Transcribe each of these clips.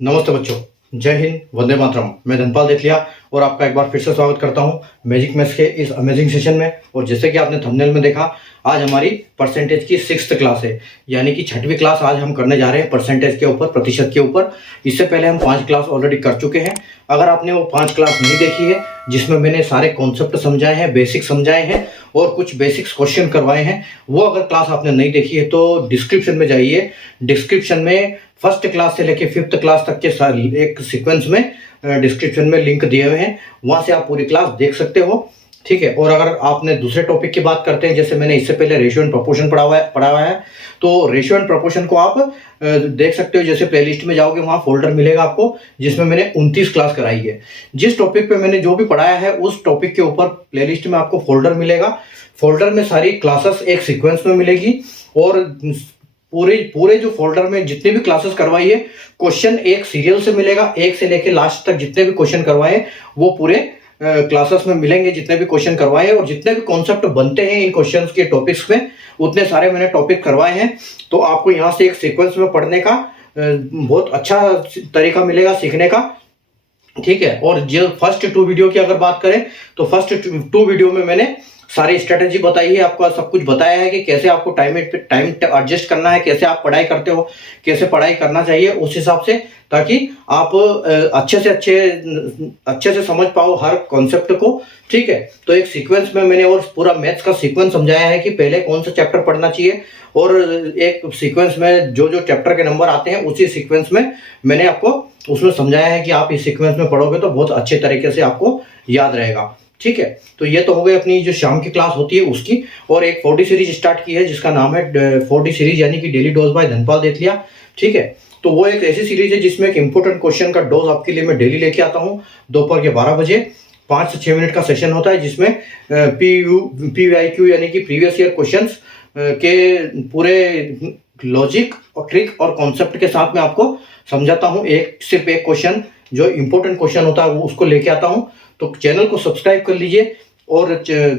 नमस्ते बच्चों, जय हिंद, वंदे मातरम। मैं धनपाल देथलिया और आपका एक बार फिर से स्वागत करता हूं मैजिक मैथ्स के इस अमेजिंग सेशन में। और जैसे कि आपने थंबनेल में देखा, आज हमारी परसेंटेज की 6th क्लास है, यानी कि 6वीं क्लास आज हम करने जा रहे हैं परसेंटेज के ऊपर, प्रतिशत के ऊपर। इससे पहले हम 5 क्लास ऑलरेडी कर चुके हैं। अगर आपने वो 5 क्लास नहीं देखी है, जिसमें मैंने सारे कॉन्सेप्ट समझाए हैं, बेसिक समझाए हैं और कुछ बेसिक्स क्वेश्चन करवाए हैं, वो अगर क्लास आपने नहीं देखी है तो डिस्क्रिप्शन में जाइए। डिस्क्रिप्शन में फर्स्ट क्लास से लेके 5th क्लास तक के सारे एक सीक्वेंस में डिस्क्रिप्शन में लिंक दिए हुए हैं, वहां से आप पूरी क्लास देख सकते हो। ठीक है। और अगर आपने दूसरे टॉपिक की बात करते हैं, जैसे मैंने इससे पहले रेशियो एंड प्रोपोर्शन पढ़ा हुआ है, तो रेशियो एंड प्रोपोर्शन को आप देख सकते हो। जैसे प्लेलिस्ट में जाओगे, वहां फोल्डर मिलेगा आपको, जिसमें मैंने 29 क्लास कराई है। जिस टॉपिक पे मैंने जो भी पढ़ाया है, उस टॉपिक के ऊपर प्लेलिस्ट में आपको फोल्डर मिलेगा। फोल्डर में सारी क्लासेस एक सीक्वेंस में मिलेगी और पूरे जो फोल्डर में जितने भी क्लासेस करवाई है, क्वेश्चन एक सीरियल से मिलेगा, एक से लेके लास्ट तक जितने भी क्वेश्चन करवाए वो पूरे क्लासेस में मिलेंगे, जितने भी क्वेश्चन करवाए और जितने भी कॉन्सेप्ट बनते हैं इन क्वेश्चंस के टॉपिक्स में, उतने सारे मैंने टॉपिक करवाए हैं। तो आपको यहाँ से एक सीक्वेंस में पढ़ने का बहुत अच्छा तरीका मिलेगा सीखने का। ठीक है। और जो फर्स्ट 2 वीडियो की अगर बात करें, तो फर्स्ट 2 वीडियो में मैंने सारी स्ट्रेटेजी बताई है, आपको सब कुछ बताया है कि कैसे आपको टाइम एडजस्ट करना है, कैसे आप पढ़ाई करते हो, कैसे पढ़ाई करना चाहिए उस हिसाब से, ताकि आप अच्छे से समझ पाओ हर कॉन्सेप्ट को। ठीक है। तो एक सीक्वेंस में मैंने और पूरा मैथ्स का सीक्वेंस समझाया है कि पहले कौन सा चैप्टर पढ़ना चाहिए, और एक सीक्वेंस में जो जो चैप्टर के नंबर आते हैं उसी सीक्वेंस में मैंने आपको उसमें समझाया है कि आप इस सीक्वेंस में पढ़ोगे तो बहुत अच्छे तरीके से आपको याद रहेगा। ठीक है। तो ये तो हो गई अपनी जो शाम की क्लास होती है उसकी। और एक 4D सीरीज स्टार्ट की है जिसका नाम है 4D सीरीज, यानी कि डेली डोज बाय धनपाल देथलिया। ठीक है। तो वो एक ऐसी सीरीज है जिसमें एक इंपॉर्टेंट क्वेश्चन का डोज आपके लिए मैं डेली लेके आता हूँ दोपहर के 12 बजे। 5 से 6 मिनट का सेशन होता है, जिसमें PYQ यानी कि प्रीवियस ईयर क्वेश्चन के पूरे लॉजिक और ट्रिक और कॉन्सेप्ट के साथ में आपको समझाता हूँ। सिर्फ एक क्वेश्चन जो इंपॉर्टेंट क्वेश्चन होता है वो उसको लेके आता हूँ। तो चैनल को सब्सक्राइब कर लीजिए और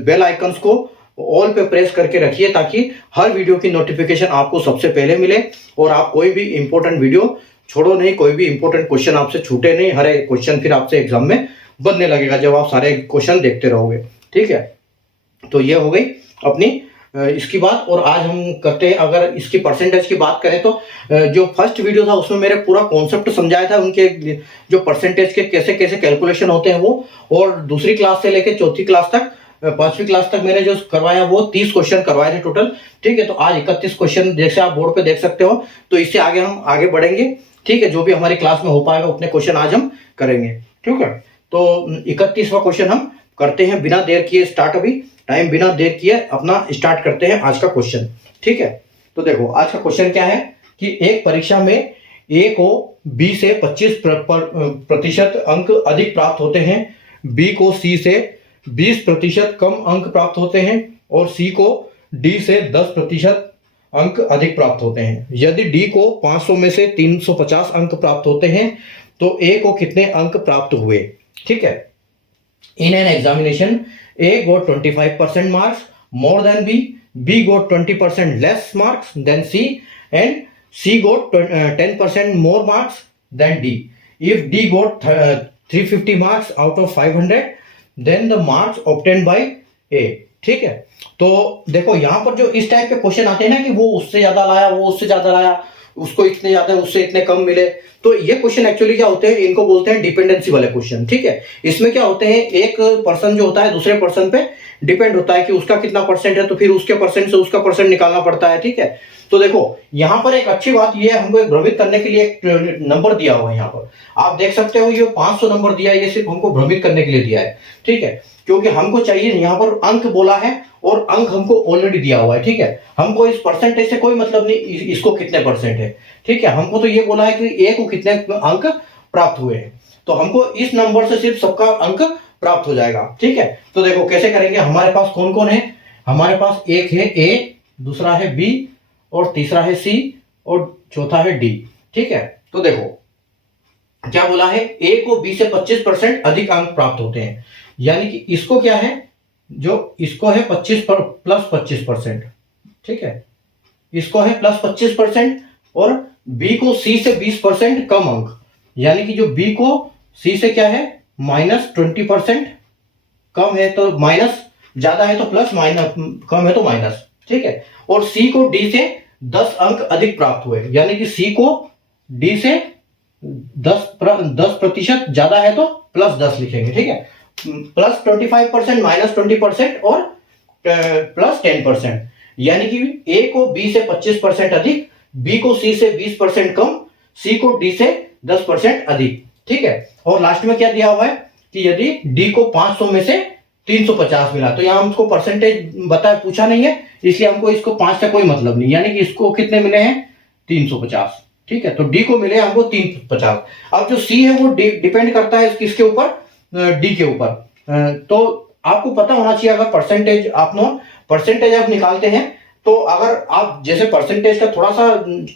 बेल आइकन्स को ऑल पे प्रेस करके रखिए, ताकि हर वीडियो की नोटिफिकेशन आपको सबसे पहले मिले और आप कोई भी इंपॉर्टेंट वीडियो छोड़ो नहीं, कोई भी इंपॉर्टेंट क्वेश्चन आपसे छूटे नहीं। हर एक क्वेश्चन फिर आपसे एग्जाम में बनने लगेगा जब आप सारे क्वेश्चन देखते रहोगे। ठीक है। तो ये हो गई अपनी इसकी बात। और आज हम करते हैं, अगर इसकी परसेंटेज की बात करें तो जो फर्स्ट वीडियो था उसमें मेरे पूरा कॉन्सेप्ट समझाया था, उनके जो परसेंटेज के कैसे कैसे कैलकुलेशन होते हैं वो। और दूसरी क्लास से लेकर 4थी क्लास तक, 5वीं क्लास तक मैंने जो करवाया वो 30 क्वेश्चन करवाए थे टोटल। ठीक है। तो आज 31 क्वेश्चन जैसे आप बोर्ड पे देख सकते हो। तो इससे आगे हम आगे बढ़ेंगे। ठीक है। जो भी हमारी क्लास में हो पाएगा उतने क्वेश्चन आज हम करेंगे। ठीक है। तो 31वां क्वेश्चन हम करते हैं बिना देर किए स्टार्ट। अभी टाइम बिना देर किए अपना स्टार्ट करते हैं आज का क्वेश्चन। ठीक है। तो देखो आज का क्वेश्चन क्या है कि एक परीक्षा में ए को बी से 25% अंक अधिक प्राप्त होते हैं, बी को सी से 20% कम अंक प्राप्त होते हैं और सी को डी से 10% अंक अधिक प्राप्त होते हैं। यदि डी को 500 में से 350 अंक प्राप्त होते हैं तो ए को कितने अंक प्राप्त हुए। ठीक है। In an examination, A got 25% marks more than B, B got 20% less marks than C, and C got 10% more marks than D. If D got 350 marks out of 500, then the marks obtained by A. ठीक है। तो देखो यहाँ पर जो इस type के question आते हैं ना कि वो उससे ज्यादा लाया, वो उससे ज्यादा लाया, उसको इतने ज्यादा उससे इतने कम मिले, तो ये क्वेश्चन एक्चुअली क्या होते हैं, इनको बोलते हैं डिपेंडेंसी वाले क्वेश्चन। ठीक है। इसमें क्या होते हैं, एक पर्सन जो होता है दूसरे पर्सन पे डिपेंड होता है कि उसका कितना परसेंट है, तो फिर उसके परसेंट से उसका परसेंट निकालना पड़ता है। ठीक है। तो देखो यहाँ पर एक अच्छी बात ये है, हमको एक भ्रमित करने के लिए एक नंबर दिया हुआ है। यहाँ पर आप देख सकते हो ये 500 नंबर दिया है, ये सिर्फ हमको भ्रमित करने के लिए दिया है। ठीक है। क्योंकि हमको चाहिए, यहाँ पर अंक बोला है और अंक हमको ऑलरेडी दिया हुआ है। ठीक है। हमको इस परसेंटेज से कोई मतलब नहीं, इसको कितने परसेंट है। ठीक है। हमको तो ये बोला है कि ए को कितने अंक प्राप्त हुए हैं, तो हमको इस नंबर से सिर्फ सबका अंक प्राप्त हो जाएगा। ठीक है। तो देखो कैसे करेंगे। हमारे पास कौन कौन है, हमारे पास एक है ए, दूसरा है बी और तीसरा है सी और चौथा है डी। ठीक है। तो देखो क्या बोला है, ए को बी से 25% अधिक अंक प्राप्त होते हैं, यानी कि इसको क्या है, जो इसको है 25 प्लस 25%। ठीक है। इसको है प्लस 25% और बी को सी से 20% कम अंक, यानी कि जो बी को सी से क्या है -20%, कम है तो माइनस, ज्यादा है तो प्लस, माइनस कम है तो माइनस, ठीक है। और सी को डी से 10 अंक अधिक प्राप्त हुए, यानी कि सी को डी से 10% ज्यादा है तो +10 लिखेंगे, ठीक है। +25%, -20% और +10%, यानी कि ए को बी से 25% अधिक, बी को सी से 20% कम, सी को डी से 10% अधिक, ठीक है। और लास्ट में क्या दिया हुआ है कि यदि डी को 500 में से 350 मिला, तो यहां हमको परसेंटेज बताया, पूछा नहीं है, इसलिए हमको इसको 5 से कोई मतलब नहीं, यानी कि इसको कितने मिले हैं 350, ठीक है। तो डी को मिले हमको 350। अब जो सी है वो डिपेंड करता है किसके ऊपर, डी के ऊपर। तो आपको पता होना चाहिए, अगर परसेंटेज आप निकालते हैं, तो अगर आप जैसे परसेंटेज का थोड़ा सा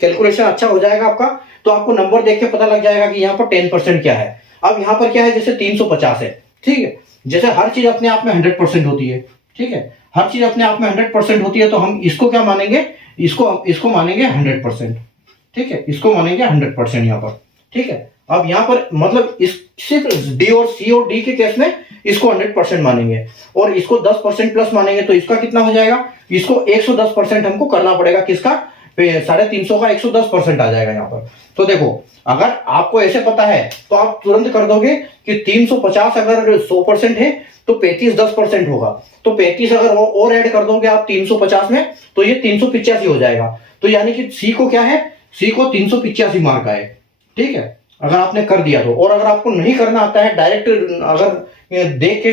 कैलकुलेशन अच्छा हो जाएगा आपका, तो आपको नंबर देख के पता लग जाएगा कि यहाँ पर 10% क्या है। अब यहाँ पर क्या है, जैसे 350 है, ठीक है। जैसे हर चीज अपने आप में 100% होती है, ठीक है, हर चीज अपने आप में 100% होती है, तो हम इसको क्या मानेंगे, इसको मानेंगे 100%, ठीक है, इसको मानेंगे 100% यहाँ पर, ठीक है। अब यहाँ पर मतलब इस सिर्फ डी और सी और डी के केस में इसको 100% मानेंगे, और इसको 10% प्लस मानेंगे, तो इसका कितना हो जाएगा, इसको 110% हमको करना पड़ेगा, किसका 350 का 110% आ जाएगा यहाँ पर। तो देखो, अगर आपको ऐसे पता है तो आप तुरंत कर दोगे कि 350 अगर 100% है तो 35 10% होगा, तो 35 अगर और ऐड कर दोगे आप 350 में, तो ये 385 हो जाएगा। तो यानी कि सी को क्या है, सी को 385 मार्क आए, ठीक है, अगर आपने कर दिया तो। और अगर आपको नहीं करना आता है, डायरेक्ट अगर देख के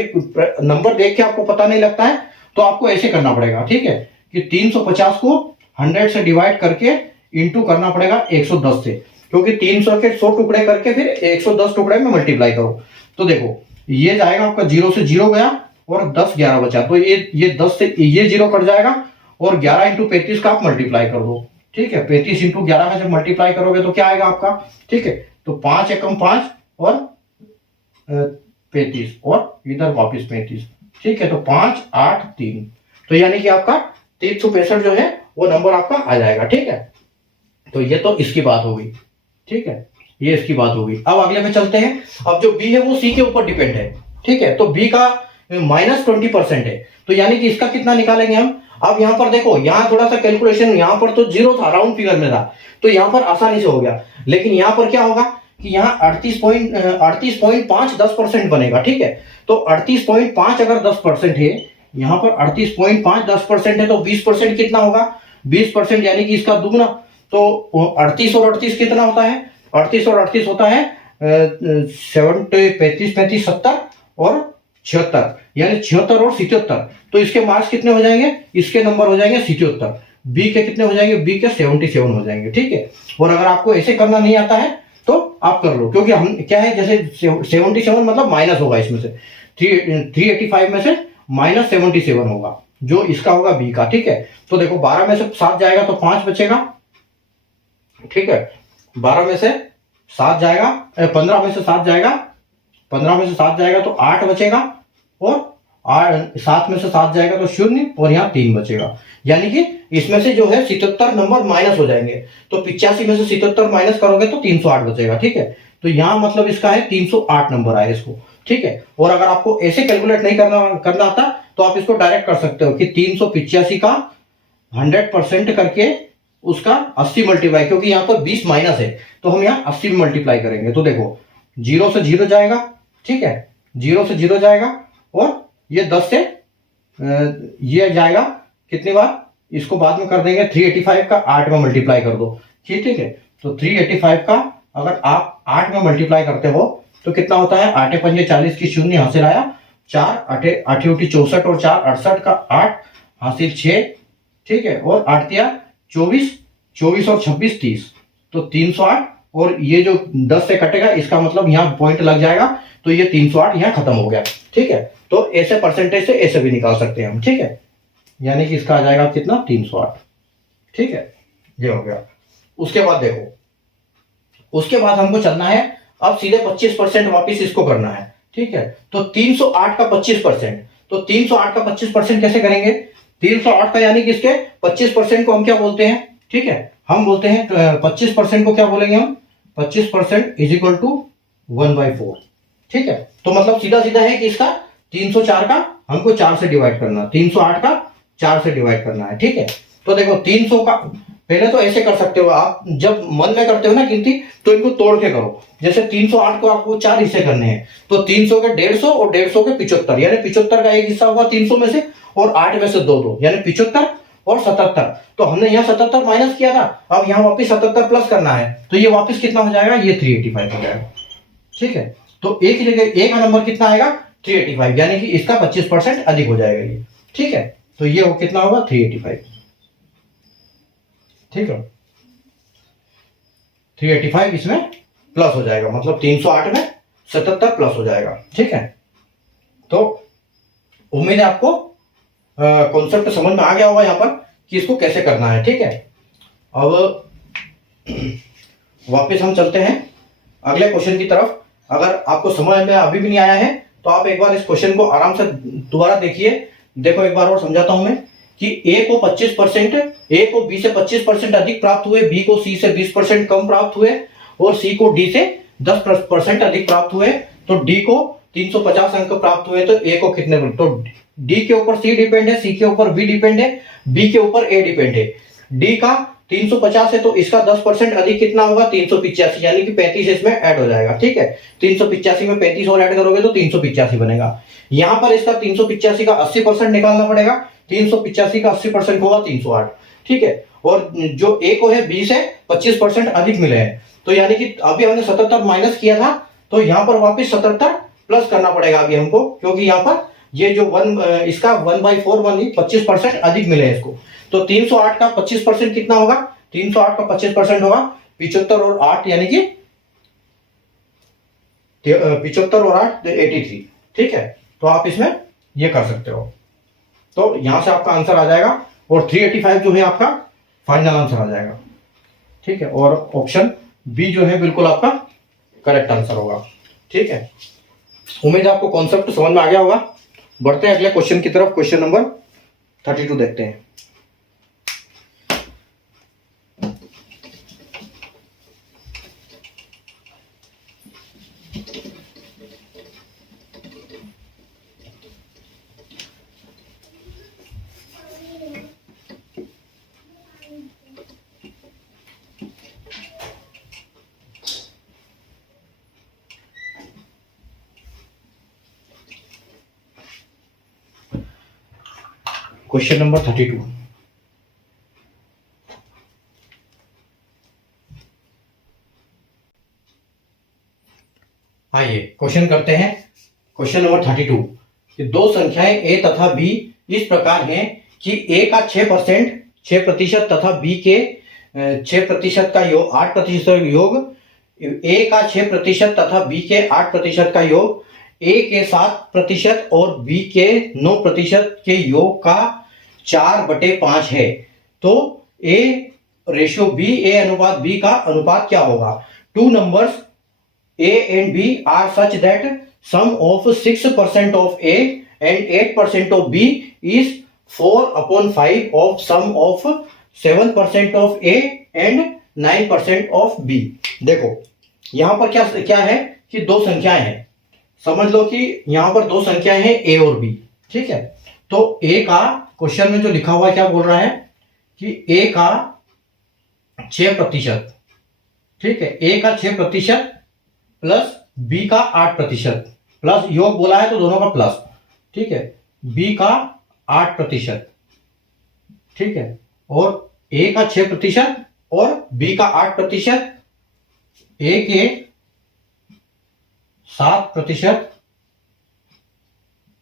नंबर देख के आपको पता नहीं लगता है, तो आपको ऐसे करना पड़ेगा, ठीक है, कि 350 को 100 से डिवाइड करके इंटू करना पड़ेगा 110 से, क्योंकि 300 के 100 टुकड़े करके फिर 110 टुकड़े में मल्टीप्लाई करो। तो देखो ये जाएगा आपका 0 से 0 गया और 10 11 बचा, तो ये 10 से ये 0 कट जाएगा, और 11 इंटू 35 का आप मल्टीप्लाई कर दो, ठीक है। 35 इंटू 11 का जब मल्टीप्लाई करोगे तो क्या आएगा आपका, ठीक है। तो 5 एकम 5 और 35 और इधर वापिस 35, ठीक है। तो 5 8 3, तो यानी कि आपका 365 जो है वो नंबर आपका आ जाएगा, ठीक है। तो ये तो इसकी बात हो गई, ठीक है, ये इसकी बात हो गई। अब अगले में चलते हैं। अब जो बी है वो सी के ऊपर डिपेंड है, ठीक है। तो बी का -20% है, तो यानी कि इसका कितना निकालेंगे हम। अब यहाँ पर देखो, यहाँ थोड़ा सा कैलकुलेशन, यहाँ पर तो 0 था, राउंड फिगर में था, तो यहाँ पर आसानी से हो गया। लेकिन यहाँ पर क्या होगा कि यहाँ 38.5 10% बनेगा, ठीक है। तो 38.5 अगर 10% है, यहाँ पर 38.5 10% है, तो 20% कितना होगा, 20% यानी कि इसका दुगना। तो 38 और 38 कितना होता है, 38 और 38 होता है 70 35 35 70 और 76, यानी 76 और 77। तो इसके मार्क्स कितने हो जाएंगे, इसके नंबर हो जाएंगे 77, बी के कितने हो जाएंगे, बी के 77 हो जाएंगे, ठीक है। और अगर आपको ऐसे करना नहीं आता है तो आप कर लो, क्योंकि हम क्या है, जैसे 77 मतलब माइनस होगा इसमें से, 385 में से -77 होगा, जो इसका होगा बी का, ठीक है। तो देखो 12 में से 7 जाएगा तो 5 बचेगा, ठीक है। 12 में से 7 जाएगा, 15 में से 7 जाएगा, 15 में से 7 जाएगा तो 8 बचेगा, और 7 में से 7 जाएगा तो 0, और यहाँ 3 बचेगा। यानी कि इसमें से जो है 77 नंबर माइनस हो जाएंगे, तो 85 में से 77 माइनस करोगे तो 308 बचेगा, ठीक है। तो यहाँ मतलब इसका है 308 नंबर आए इसको, ठीक है। और अगर आपको ऐसे कैलकुलेट नहीं करना आता, तो आप इसको डायरेक्ट कर सकते हो कि 385 का 100% करके उसका 80 मल्टीप्लाई, क्योंकि यहाँ पर 20 माइनस है, तो हम यहाँ 80 मल्टीप्लाई करेंगे। तो देखो 0 से 0 जाएगा, ठीक है, 0 से 0 जाएगा, और ये 10 से ये जाएगा कितनी बार, इसको बाद में कर देंगे। 385 का 8 में मल्टीप्लाई कर दो, ठीक है। तो 385 का अगर आप 8 में मल्टीप्लाई करते हो तो कितना होता है, 8 पंजे 40 की 0 यहाँ से लाया, 4 8 8 64 और 4 68 का 8 हासिल 6, ठीक है। और 8 दिया 24, 24 और 26 30, तो 308, और ये जो 10 से कटेगा इसका मतलब यहाँ पॉइंट लग जाएगा, तो ये 308 यहाँ खत्म हो गया, ठीक है। तो ऐसे परसेंटेज से ऐसे भी निकाल सकते हैं हम, ठीक है। यानी कि इसका आ जाएगा कितना, 308, ठीक है, ये हो गया। उसके बाद देखो, उसके बाद हमको चलना है अब सीधे 25% वापिस इसको करना है, ठीक है। तो 308 का 25%, तो 308 का 25% कैसे करेंगे, 308 का यानी कि इसके 25% को हम क्या बोलते हैं, ठीक है, हम बोलते हैं 25% को क्या बोलेंगे हम, 25% इज इक्वल टू 1/4। ठीक है, तो मतलब सीधा सीधा है कि इसका 304 का हमको 4 से डिवाइड करना, 308 का 4 से डिवाइड करना है। ठीक है, तो देखो 300 का पहले तो ऐसे कर सकते हो आप, जब मन में करते हो ना गिनती तो इनको तोड़ के करो। जैसे 308 को आपको 4 हिस्से करने हैं, तो 300 के 150 और 150 के 75, यानी 75 का एक हिस्सा होगा 300 में से और 8 में से 2 यानी 75 और 77। तो हमने यहाँ 77 माइनस किया था, अब यहाँ वापिस 77 प्लस करना है, तो ये वापिस कितना हो जाएगा, ये 385 हो जाएगा। ठीक है, तो एक ही जगह एक का नंबर कितना आएगा 385, यानी कि इसका 25% अधिक हो जाएगा ये। ठीक है, तो ये हो कितना होगा 385। ठीक है, 385 इसमें प्लस हो जाएगा, मतलब 308 में 77 प्लस हो जाएगा। ठीक है, तो उम्मीद है आपको कॉन्सेप्ट समझ में आ गया होगा यहाँ पर कि इसको कैसे करना है। ठीक है, अब वापस हम चलते हैं अगले क्वेश्चन की तरफ। अगर आपको समझ में अभी भी नहीं आया है तो आप एक बार इस क्वेश्चन को आराम से दोबारा देखिए। देखो एक बार और समझाता हूं मैं कि ए को 25%, ए को बी से 25% अधिक प्राप्त हुए, बी को सी से 20% कम प्राप्त हुए और सी को डी से 10% अधिक प्राप्त हुए। तो डी को 350 अंक प्राप्त हुए, तो ए को कितने, तो डी के ऊपर सी डिपेंड है, सी के ऊपर बी डिपेंड है, बी के ऊपर ए डिपेंड है। डी का 350 है तो इसका 10% अधिक कितना होगा 385, यानी कि 35 इसमें ऐड हो जाएगा। ठीक है, 385 में 35 और ऐड करोगे तो 385 बनेगा। यहां पर इसका 385 का 80% निकालना पड़ेगा, 385 का 80% होगा 308। ठीक है, और जो ए को है बी से 25% अधिक मिले हैं, तो यानी कि अभी हमने 77 माइनस किया था, तो यहाँ पर वापिस 77 प्लस करना पड़ेगा अभी हमको, क्योंकि यहाँ पर ये जो इसका 1/4 25% अधिक मिले हैं इसको। तो 308 का 25% कितना होगा, 308 का 25% होगा 75 और 8, यानी कि 75 और 8 83। ठीक है, तो आप इसमें ये कर सकते हो, तो यहां से आपका आंसर आ जाएगा और 385 जो है आपका फाइनल आंसर आ जाएगा। ठीक है, और ऑप्शन बी जो है बिल्कुल आपका करेक्ट आंसर होगा। ठीक है, उम्मीद है आपको कॉन्सेप्ट समझ में आ गया होगा। बढ़ते हैं अगले क्वेश्चन की तरफ, क्वेश्चन नंबर 32 देखते हैं। Question number 32। आइए क्वेश्चन करते हैं। क्वेश्चन नंबर 32 कि दो संख्याएं ए तथा बी इस प्रकार हैं कि ए का 6% तथा बी के 6% का योग 8% योग, ए का 6% तथा बी के 8% का योग ए के 7% और बी के 9% के योग का 4/5 है। तो ए रेशियो बी, ए अनुपात बी का अनुपात क्या होगा। Two numbers A and B are such that sum of 6% of A and 8% of B is 4/5 of sum of 7% of A and 9% of B। देखो यहां पर क्या क्या है कि दो संख्याएं हैं, समझ लो कि यहां पर दो संख्याएं हैं A और B। ठीक है, तो A का क्वेश्चन में जो लिखा हुआ है क्या बोल रहा है कि A का 6%, ठीक है, A का 6% प्लस बी का 8%, प्लस योग बोला है तो दोनों का प्लस। ठीक है, बी का 8%, ठीक है, और ए का 6% और बी का 8%, ए के 7%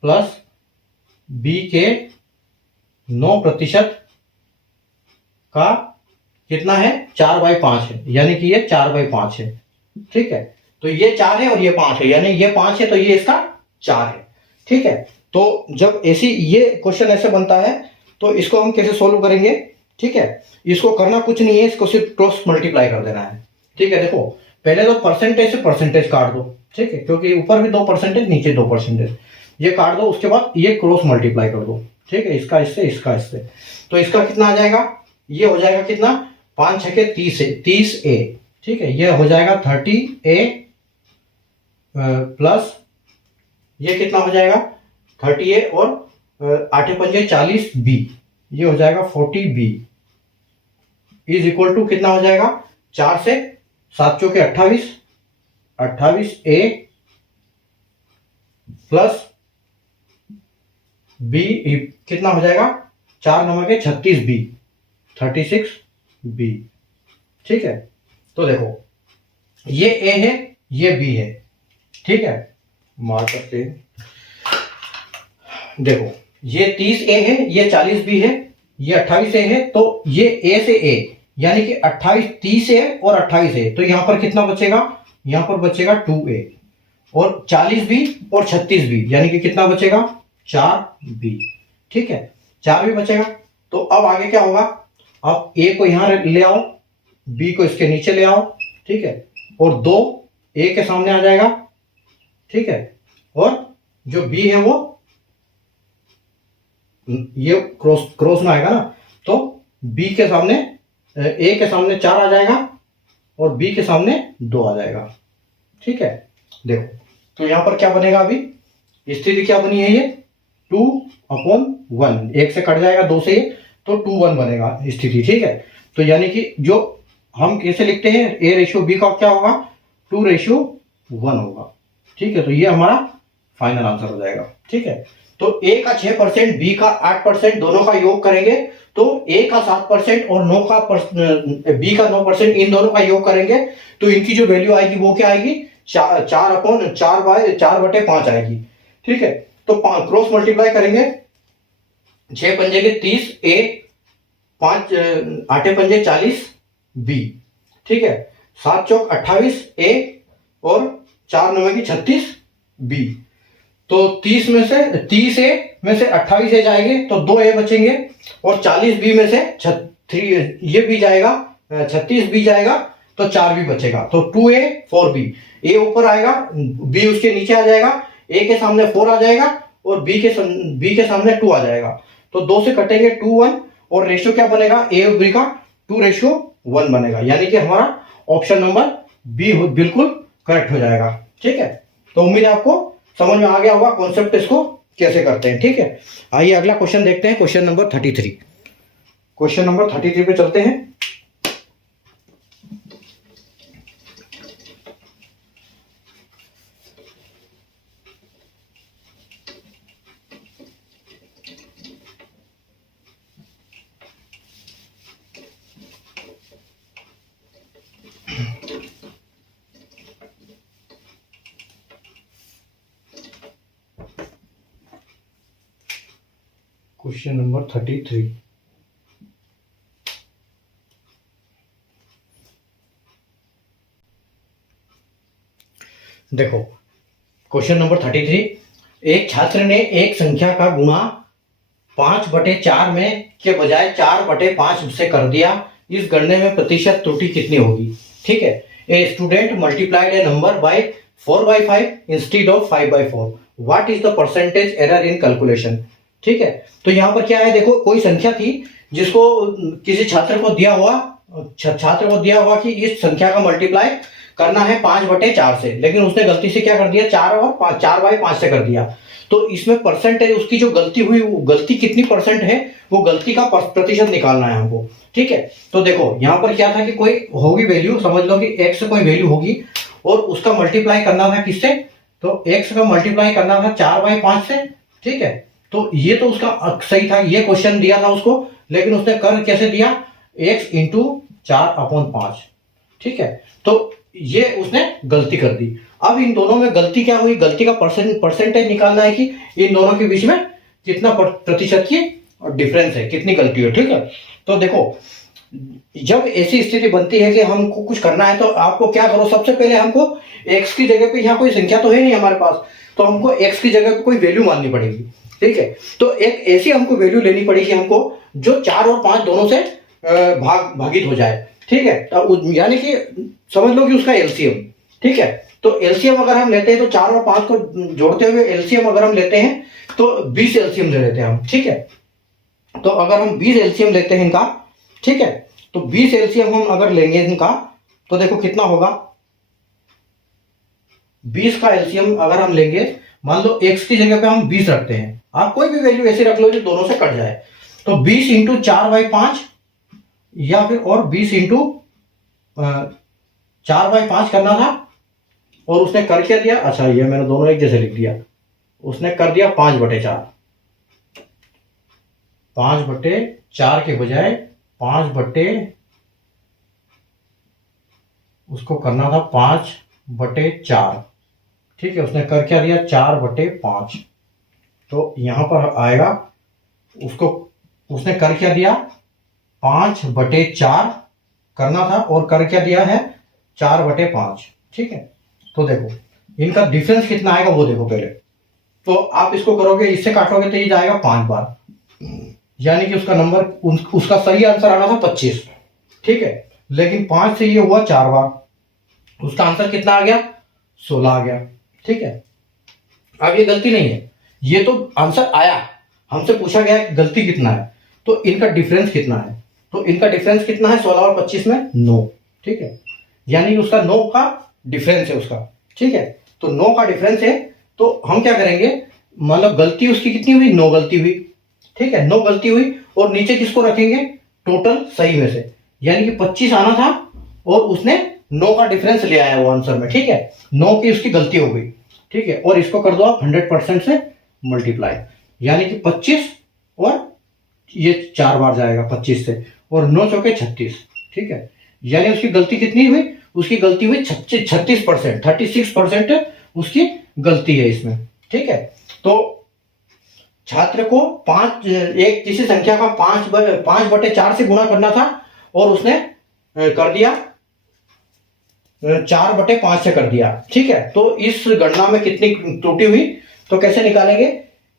प्लस बी के 9% का कितना है 4/5 है, यानी कि ये 4/5 है। ठीक है, तो ये 4 है और ये 5 है, यानी ये 5 है तो ये इसका 4 है। ठीक है, तो जब ऐसी ये क्वेश्चन ऐसे बनता है तो इसको हम कैसे सोल्व करेंगे। ठीक है, इसको करना कुछ नहीं है, इसको सिर्फ क्रॉस मल्टीप्लाई कर देना है। ठीक है, देखो पहले तो परसेंटेज से परसेंटेज काट दो। ठीक है, क्योंकि ऊपर भी 2%, नीचे 2%, ये काट दो, उसके बाद ये क्रॉस मल्टीप्लाई कर दो। ठीक है, इसका इससे, इसका इससे, तो इसका कितना आ जाएगा, ये हो जाएगा कितना 5 6 30 है, 30A। ठीक है, ये हो जाएगा 30A प्लस ये कितना हो जाएगा 30A और 8 पंजे 40B, ये हो जाएगा 40B इज इक्वल टू कितना हो जाएगा 4 से 7 चौके 28, 28A प्लस B कितना हो जाएगा 4 नंबर के 36B, 36B। ठीक है, तो देखो ये A है ये B है, ठीक है, मार्क करते हैं। देखो ये 30A है ये 40B है ये 28A है, तो ये A से A यानी कि 28 30A और 28A, तो यहां पर कितना बचेगा, यहां पर बचेगा 2A और 40B और 36B यानी कि कितना बचेगा 4B। ठीक है, 4B बचेगा। तो अब आगे क्या होगा, अब A को यहां ले आओ, B को इसके नीचे ले आओ, ठीक है, और 2 A के सामने आ जाएगा, ठीक है, और जो B है वो ये क्रॉस में आएगा ना, तो B के सामने A के सामने 4 आ जाएगा और B के सामने 2 आ जाएगा। ठीक है, देखो तो यहां पर क्या बनेगा, अभी स्थिति क्या बनी है, ये 2/1, 1 से कट जाएगा 2 से ये, तो 2:1 बनेगा स्थिति। ठीक है, तो यानी कि जो हम कैसे लिखते हैं A/B का क्या होगा 2:1 होगा। ठीक है, तो ये हमारा फाइनल आंसर हो जाएगा। ठीक है, तो A का 6%, B का 8% दोनों का योग करेंगे तो A का 7% और B का 9% इन दोनों का योग करेंगे तो इनकी जो वैल्यू आएगी वो क्या आएगी 4/4/5 आएगी। ठीक है, तो क्रॉस मल्टीप्लाई करेंगे, 6 पंजे के 30A, 5 8 पंजे 40B। ठीक है, 7 चौक 28A और 4 9 की 36B। तो 30A में से 28A जाएंगे तो 2A बचेंगे और 40B में से ये भी जाएगा 36B जाएगा तो 4B बचेगा, तो 2A 4B। A ऊपर आएगा, B उसके नीचे आ जाएगा, A के सामने 4 आ जाएगा और B के सामने 2 आ जाएगा, तो 2 से कटेंगे 2:1 और रेशियो क्या बनेगा A और B का 2:1 बनेगा, यानी कि हमारा ऑप्शन नंबर B बिल्कुल करेक्ट हो जाएगा। ठीक है, तो उम्मीद है आपको समझ में आ गया होगा कॉन्सेप्ट इसको कैसे करते हैं। ठीक है, आइए अगला क्वेश्चन देखते हैं, क्वेश्चन नंबर 33। क्वेश्चन नंबर 33 पे चलते हैं। Question number 33। देखो क्वेश्चन नंबर 33, एक छात्र ने एक संख्या का गुणा 5/4 में के बजाय 4/5 से कर दिया, इस गणने में प्रतिशत त्रुटि कितनी होगी। ठीक है, a student multiplied A number by 4/5 instead of 5/4, what is the percentage error in calculation. ठीक है, तो यहां पर क्या है, देखो कोई संख्या थी जिसको किसी छात्र को दिया हुआ कि इस संख्या का मल्टीप्लाई करना है 5/4 से, लेकिन उसने गलती से क्या कर दिया 4/5 से कर दिया। तो इसमें परसेंटेज उसकी जो गलती हुई, वो गलती कितनी परसेंट है, वो गलती का प्रतिशत निकालना है हमको। ठीक है, तो देखो यहां पर क्या था कि कोई होगी वैल्यू, समझ लो कि x कोई वैल्यू होगी और उसका मल्टीप्लाई करना था किससे, तो x का मल्टीप्लाई करना था 4/5 से। ठीक है, तो ये तो उसका सही था, ये क्वेश्चन दिया था उसको, लेकिन उसने कर कैसे दिया x इंटू 4/5। ठीक है, तो ये उसने गलती कर दी। अब इन दोनों में गलती क्या हुई, गलती का परसेंटेज निकालना है कि इन दोनों के बीच में कितना प्रतिशत की डिफरेंस है, कितनी गलती है। ठीक है, तो देखो जब ऐसी स्थिति बनती है कि हमको कुछ करना है तो आपको क्या करो, सबसे पहले हमको x की जगह पे, यहाँ कोई संख्या तो है नहीं हमारे पास, तो हमको x की जगह पे कोई वैल्यू माननी पड़ेगी। ठीक है, तो एक ऐसी हमको वैल्यू लेनी पड़ेगी हमको जो 4 और 5 दोनों से भागित हो जाए। ठीक है, तो यानी कि समझ लो कि उसका एलसीएम। ठीक है, तो एलसीएम अगर हम लेते हैं तो 4 और 5 को जोड़ते हुए एलसीएम अगर हम लेते हैं तो 20 एलसीएम ले लेते हैं हम। ठीक है, तो अगर हम 20 एलसीएम लेते हैं इनका, ठीक है, तो 20 एलसीएम हम अगर लेंगे इनका तो देखो कितना होगा, 20 का एलसीएम अगर हम लेंगे, मान लो x की जगह पे हम 20 रखते हैं, आप कोई भी वैल्यू ऐसे रख लो जो दोनों से कट जाए, तो 20 इंटू 4/5 या फिर और 20 इंटू 4/5 करना था, और उसने कर क्या दिया, अच्छा ये मैंने दोनों एक जैसे लिख दिया, उसने कर दिया 5/4, 5/4 के बजाय 5 उसको करना था 5/4, ठीक है, उसने कर क्या दिया 4/5, तो यहां पर आएगा, उसको उसने कर क्या दिया 5/4 करना था और कर क्या दिया है 4/5, ठीक है। तो देखो इनका डिफरेंस कितना आएगा वो देखो पहले, तो आप इसको करोगे, इससे काटोगे तो ये जाएगा 5 बार, यानी कि उसका नंबर उसका सही आंसर आना था 25, ठीक है, लेकिन 5 से ये हुआ 4 बार, उसका आंसर कितना आ गया 16 आ गया, ठीक है। अब ये गलती नहीं है, ये तो आंसर आया, हमसे पूछा गया कि गलती कितना है, तो इनका डिफरेंस कितना है, तो इनका डिफरेंस कितना है 16 और 25 में 9, ठीक है, यानी उसका 9 का डिफरेंस है उसका, ठीक है, तो 9 का डिफरेंस है, तो हम क्या करेंगे, मतलब गलती उसकी कितनी हुई 9 गलती हुई, ठीक है, 9 गलती हुई, और नीचे किसको रखेंगे टोटल सही में से, यानी कि 25 आना था और उसने 9 का डिफरेंस ले आया वो आंसर में, ठीक है, 9 की उसकी गलती हो गई, ठीक है, और इसको कर दो आप 100% से मल्टीप्लाई, यानी कि 25 और ये 4 बार जाएगा 25 से, और 9 चौके 36, ठीक है, यानी उसकी गलती कितनी हुई, उसकी गलती हुई 36%, 36% उसकी गलती है इसमें, ठीक है। तो छात्र को एक किसी संख्या का 5/4 से गुणा करना था और उसने कर दिया 4/5 से कर दिया, ठीक है, तो इस गणना में कितनी त्रुटि हुई, तो कैसे निकालेंगे,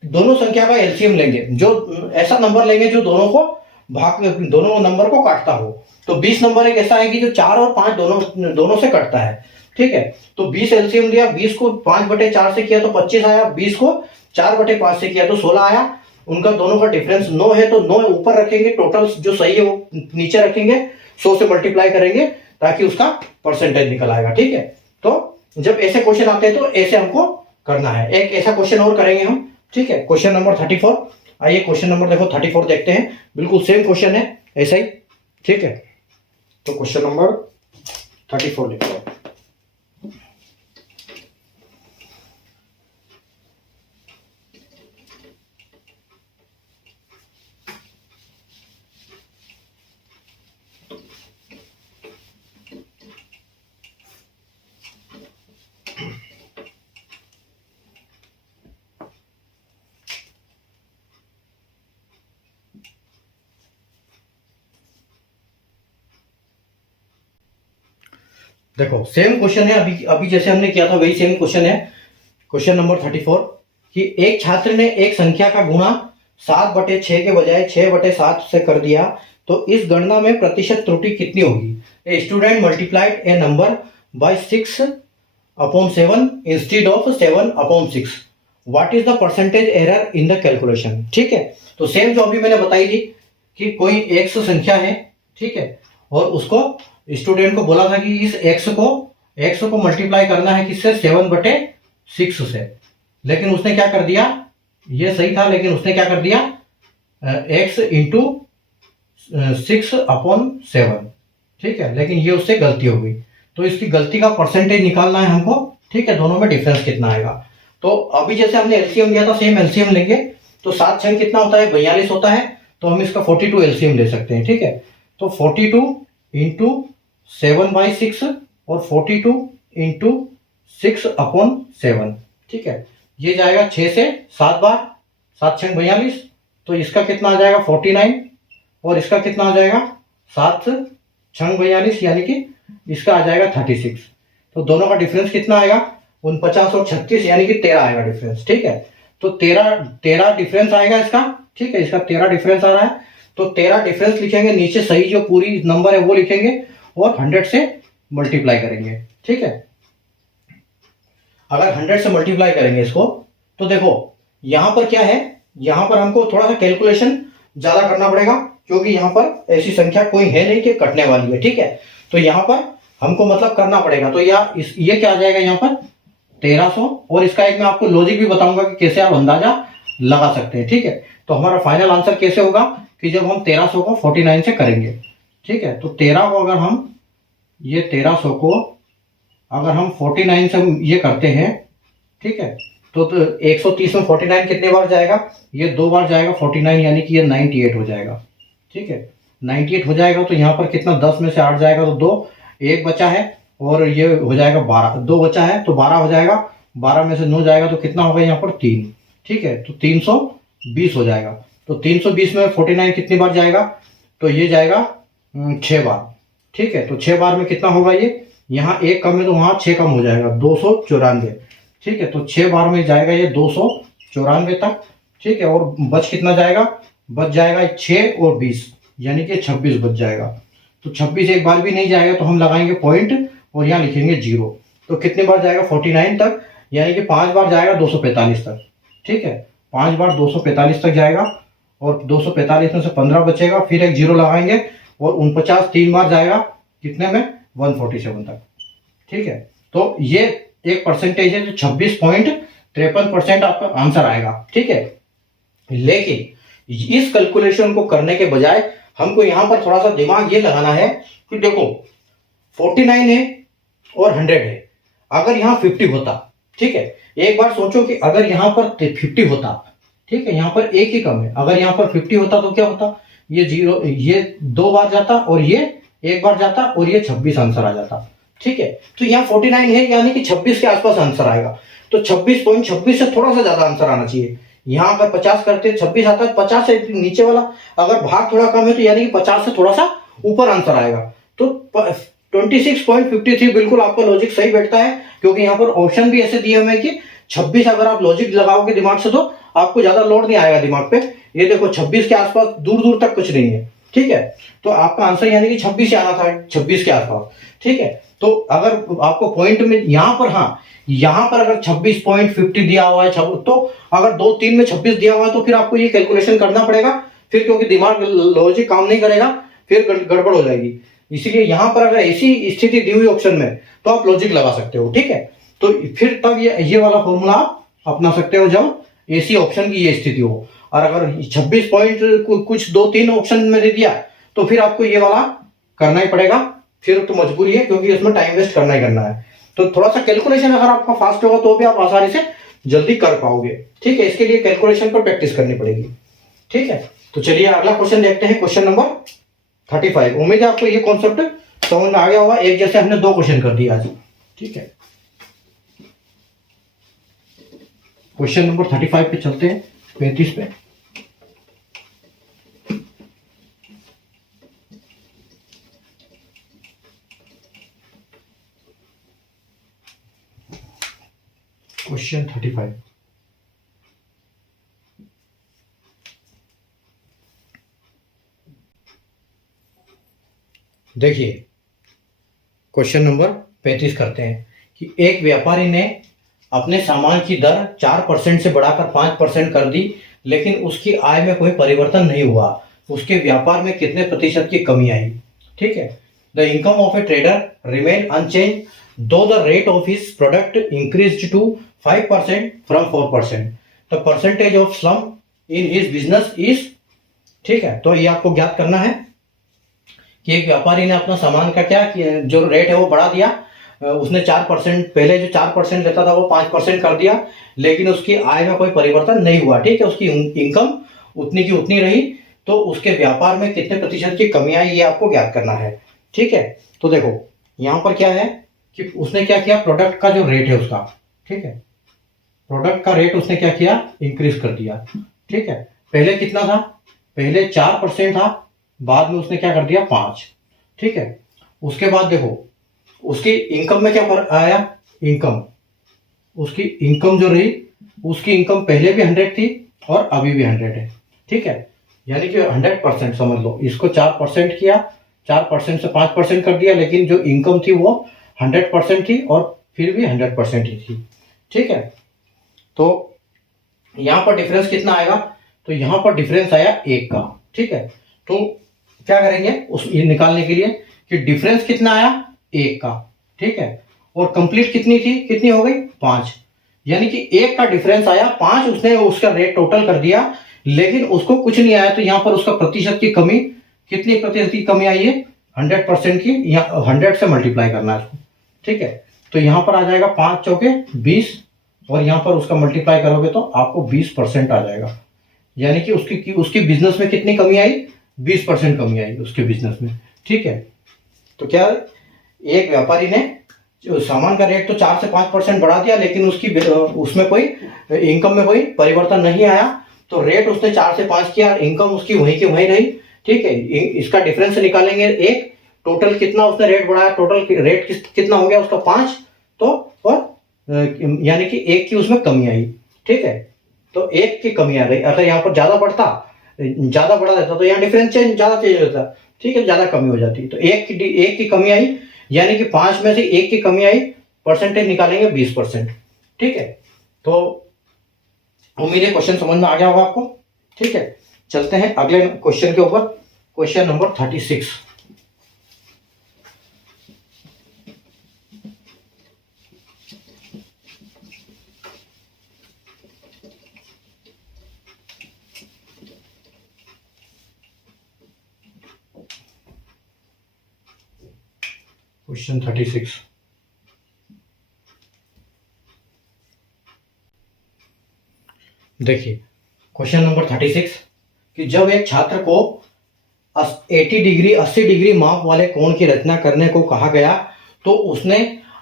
दोनों संख्या का एलसीएम लेंगे, जो ऐसा नंबर लेंगे जो दोनों नंबर को काटता हो, तो 20 नंबर एक ऐसा है कि जो 4 और 5 दोनों से कटता है, ठीक है, तो 20 एलसीएम लिया, 20 को 5/4 से किया तो 25 आया, 20 को 4/5 से किया तो 16 आया, उनका दोनों का डिफरेंस 9 है, तो 9 ऊपर रखेंगे, टोटल जो सही है वो नीचे रखेंगे, 100 से मल्टीप्लाई करेंगे ताकि उसका परसेंटेज निकल आएगा, ठीक है। तो जब ऐसे क्वेश्चन आते हैं तो ऐसे हमको करना है। एक ऐसा क्वेश्चन और करेंगे हम, ठीक है, क्वेश्चन नंबर 34। आइए क्वेश्चन नंबर देखो 34 देखते हैं, बिल्कुल सेम क्वेश्चन है ऐसा ही, ठीक है। तो क्वेश्चन नंबर 34 लिखो। देखो सेम क्वेश्चन है, अभी अभी जैसे हमने किया था वही सेम क्वेश्चन है, क्वेश्चन नंबर 34 कि एक छात्र ने एक संख्या का गुणा 7/6 के बजाय 6/7 से कर दिया, तो इस गणना में प्रतिशत त्रुटि कितनी होगी। A student multiplied A number by 6/7 instead of 7/6, what is the percentage error in the calculation. ठीक है, तो सेम जो अभी मैंने बताई थी कि कोई एक्स संख्या है, ठीक है, और उसको स्टूडेंट को बोला था कि इस एक्स को मल्टीप्लाई करना है किससे 7/6 से, लेकिन उसने क्या कर दिया, ये सही था लेकिन उसने क्या कर दिया x इंटू 6/7, ठीक है, लेकिन ये उससे गलती हो गई, तो इसकी गलती का परसेंटेज निकालना है हमको, ठीक है, दोनों में डिफरेंस कितना आएगा। तो अभी जैसे हमने एलसीएम लिया था सेम एलसीएम लेंगे, तो 7 6 कितना होता है 42 होता है, तो हम इसका 42 एलसीएम ले सकते हैं, ठीक है। तो 42 इंटू 7/6 और 42 इंटू 6/7, ठीक है, ये जाएगा 6 से 7 बार, 7 6 42, तो इसका कितना आ जाएगा 49 और इसका कितना आ जाएगा 7 6 42, यानी कि इसका आ जाएगा 36, तो दोनों का डिफरेंस कितना आएगा 49 और 36, यानी कि 13 आएगा डिफरेंस, ठीक है। तो 13 डिफरेंस आएगा इसका, ठीक है, इसका 13 डिफरेंस आ रहा है, तो 13 डिफरेंस लिखेंगे, नीचे सही जो पूरी नंबर है वो लिखेंगे और 100 से मल्टीप्लाई करेंगे, ठीक है। अगर 100 से मल्टीप्लाई करेंगे इसको, तो देखो यहां पर क्या है, यहां पर हमको थोड़ा सा कैलकुलेशन ज्यादा करना पड़ेगा, क्योंकि यहां पर ऐसी संख्या कोई है नहीं कि कटने वाली है, ठीक है। तो यहां पर हमको मतलब करना पड़ेगा। तो ये क्या आ जाएगा यहाँ पर 1300, और इसका एक मैं आपको लॉजिक भी बताऊंगा कि कैसे आप अंदाजा लगा सकते हैं। ठीक है, तो हमारा फाइनल आंसर कैसे होगा कि जब हम 1300 को 49 से करेंगे। ठीक है, तो 13 को अगर हम ये 1300 को अगर हम 49 से ये करते हैं, ठीक है, तो 130 में 49 कितने बार जाएगा, ये 2 बार जाएगा 49, यानी कि ये 98 हो जाएगा। ठीक है, 98 हो जाएगा। तो यहाँ पर कितना 10 में से 8 जाएगा तो 2, 1 बचा है, और ये हो जाएगा 12, 2 बचा है तो 12 हो जाएगा। 12 में से 9 जाएगा तो कितना होगा यहाँ पर 3। ठीक है, तो 320 हो जाएगा। तो 320 में 49 कितनी बार जाएगा, तो ये जाएगा 6 बार। ठीक है, तो 6 बार में कितना होगा, ये यहाँ 1 कम है तो वहाँ 6 कम हो जाएगा 294। ठीक है, तो 6 बार में जाएगा ये 294 तक। ठीक है, और बच कितना जाएगा, बच जाएगा 6 और 20, यानी कि 26 बच जाएगा। तो 26 एक बार भी नहीं जाएगा तो हम लगाएंगे पॉइंट और यहाँ लिखेंगे 0। तो कितने बार जाएगा 49 तक, यानी कि 5 बार जाएगा 245 तक। ठीक है, 5 बार 245 तक जाएगा, और 245 में से 15 बचेगा, फिर एक 0 लगाएंगे, और 49 3 बार जाएगा कितने में 147 तक। ठीक है, तो ये एक परसेंटेज है जो 26.53% आपका आंसर आएगा। ठीक है, लेकिन इस कैलकुलेशन को करने के बजाय हमको यहां पर थोड़ा सा दिमाग ये लगाना है कि देखो 49 है और 100 है, अगर यहां 50 होता, ठीक है, एक बार सोचो कि अगर यहां पर 50 होता, ठीक है, यहां पर एक ही कम है, अगर यहां पर 50 होता तो क्या होता, ये 0, ये 2 बार जाता और ये 1 बार जाता और ये 26 आंसर आ जाता। ठीक है, तो यहाँ 49 है, यानी कि 26 के आसपास आंसर आएगा। तो 26.26 से थोड़ा सा ज्यादा आंसर आना चाहिए। यहाँ अगर 50 करते 26 आता है, 50 से नीचे वाला अगर भाग थोड़ा कम है तो यानी कि 50 से थोड़ा सा ऊपर आंसर आएगा। तो 26.53 बिल्कुल आपका लॉजिक सही बैठता है, क्योंकि यहाँ पर ऑप्शन भी ऐसे दिए हुए हैं कि 26 अगर आप लॉजिक लगाओगे दिमाग से तो आपको ज्यादा लोड नहीं आएगा दिमाग पे। ये देखो 26 के आसपास दूर दूर तक कुछ नहीं है। ठीक है, तो आपका आंसर यानी कि 26 से आना था, 26 के आसपास। ठीक है, तो अगर आपको पॉइंट में यहां पर, हाँ यहां पर अगर 26.50 दिया हुआ है, तो अगर 2-3 में 26 दिया हुआ है तो फिर आपको ये कैलकुलेशन करना पड़ेगा, फिर क्योंकि दिमाग लॉजिक काम नहीं करेगा, फिर गड़बड़ हो जाएगी। इसीलिए यहां पर अगर ऐसी स्थिति दी हुई ऑप्शन में तो आप लॉजिक लगा सकते हो। ठीक है, तो फिर तब ये वाला फॉर्मूला आप अपना सकते हो जब ऐसी ऑप्शन की ये स्थिति हो। और अगर 26 पॉइंट कुछ 2-3 ऑप्शन में दे दिया तो फिर आपको ये वाला करना ही पड़ेगा, फिर तो मजबूरी है, क्योंकि इसमें टाइम वेस्ट करना ही करना है। तो थोड़ा सा कैलकुलेशन अगर आपका फास्ट होगा तो भी आप आसानी से जल्दी कर पाओगे। ठीक है, इसके लिए कैलकुलेशन पर प्रैक्टिस करनी पड़ेगी। ठीक है, तो चलिए अगला क्वेश्चन देखते हैं, क्वेश्चन नंबर 35। उम्मीद है आपको ये कॉन्सेप्ट समझ में आ गया होगा। एक जैसे हमने 2 क्वेश्चन कर दिया आज। ठीक है, क्वेश्चन नंबर 35 पे चलते हैं, 35 पे। क्वेश्चन 35, देखिए क्वेश्चन नंबर 35 करते हैं कि एक व्यापारी ने अपने सामान की दर 4% से बढ़ाकर 5% कर दी, लेकिन उसकी आय में कोई परिवर्तन नहीं हुआ। उसके व्यापार में कितने प्रतिशत की कमी आई। ठीक है, the income of a trader remain unchanged though the rate of his product increased to 5% from 4%। The percentage of slump in his business is. ठीक है, तो ये आपको ज्ञात करना है कि एक व्यापारी ने अपना सामान का क्या जो रेट है वो बढ़ा दिया। उसने 4%, पहले जो 4% लेता था वो 5% कर दिया, लेकिन उसकी आय में कोई परिवर्तन नहीं हुआ। ठीक है, उसकी इनकम उतनी की उतनी रही। तो उसके व्यापार में कितने प्रतिशत की कमी आई ये आपको ज्ञात करना है। ठीक है, तो देखो यहाँ पर क्या है कि उसने क्या किया, प्रोडक्ट का जो रेट है उसका, ठीक है, प्रोडक्ट का रेट उसने क्या किया, इंक्रीज कर दिया। ठीक है, पहले कितना था, पहले 4% था, बाद में उसने क्या कर दिया 5। ठीक है, उसके बाद देखो उसकी इनकम में क्या फर्क आया, इनकम, उसकी इनकम जो रही, उसकी इनकम पहले भी 100 थी और अभी भी 100 है। ठीक है, यानी कि 100% समझ लो, इसको 4% किया, 4% से 5% कर दिया, लेकिन जो इनकम थी वो 100% थी और फिर भी 100% ही थी। ठीक है, तो यहां पर डिफरेंस कितना आएगा, तो यहां पर डिफरेंस आया 1 का। ठीक है, तो क्या करेंगे उस ये निकालने के लिए कि डिफरेंस कितना आया, 1 का, ठीक है। और कंप्लीट कितनी थी, कितनी हो गई 5, यानी कि 1 का डिफरेंस आया, 5 उसने उसका रेट टोटल कर दिया, लेकिन उसको कुछ नहीं आया। तो यहाँ पर उसका प्रतिशत की कमी, कितनी प्रतिशत की कमी आई है, 100% की, यहाँ 100 से मल्टीप्लाई करना है उसको, ठीक है। तो यहाँ पर आ जाएगा 5 चौके 20, और यहाँ पर उसका मल्टीप्लाई करोगे तो आपको 20% आ जाएगा, यानी कि उसकी बिजनेस में कितनी कमी आई, 20% कमी आई उसके बिजनेस में, ठीक है। तो क्या, एक व्यापारी ने जो सामान का रेट तो 4 से 5% बढ़ा दिया, लेकिन उसमें कोई इनकम में कोई परिवर्तन नहीं आया। तो रेट उसने 4 से 5 किया, इनकम उसकी वहीं की वहीं रही, ठीक है। इसका डिफरेंस निकालेंगे, एक टोटल कितना उसने रेट बढ़ाया, टोटल रेट कितना हो गया उसका 5, तो और यानी कि 1 की उसमें कमी आई, ठीक है। तो 1 की कमी आ गई। अगर यहाँ पर ज्यादा बढ़ा देता तो यहाँ डिफरेंस ज्यादा चेंज होता, ठीक है, ज्यादा कमी हो जाती। तो 1 की कमी आई, यानी कि 5 में से 1 की कमी आई, परसेंटेज निकालेंगे 20%, ठीक है। तो उम्मीद है क्वेश्चन समझ में आ गया होगा आपको, ठीक है। चलते हैं अगले क्वेश्चन के ऊपर, क्वेश्चन नंबर 36। क्वेश्चन 36, देखिए क्वेश्चन नंबर 36 कि जब एक छात्र को 80 डिग्री माप वाले कोण की रचना करने को कहा गया, तो उसने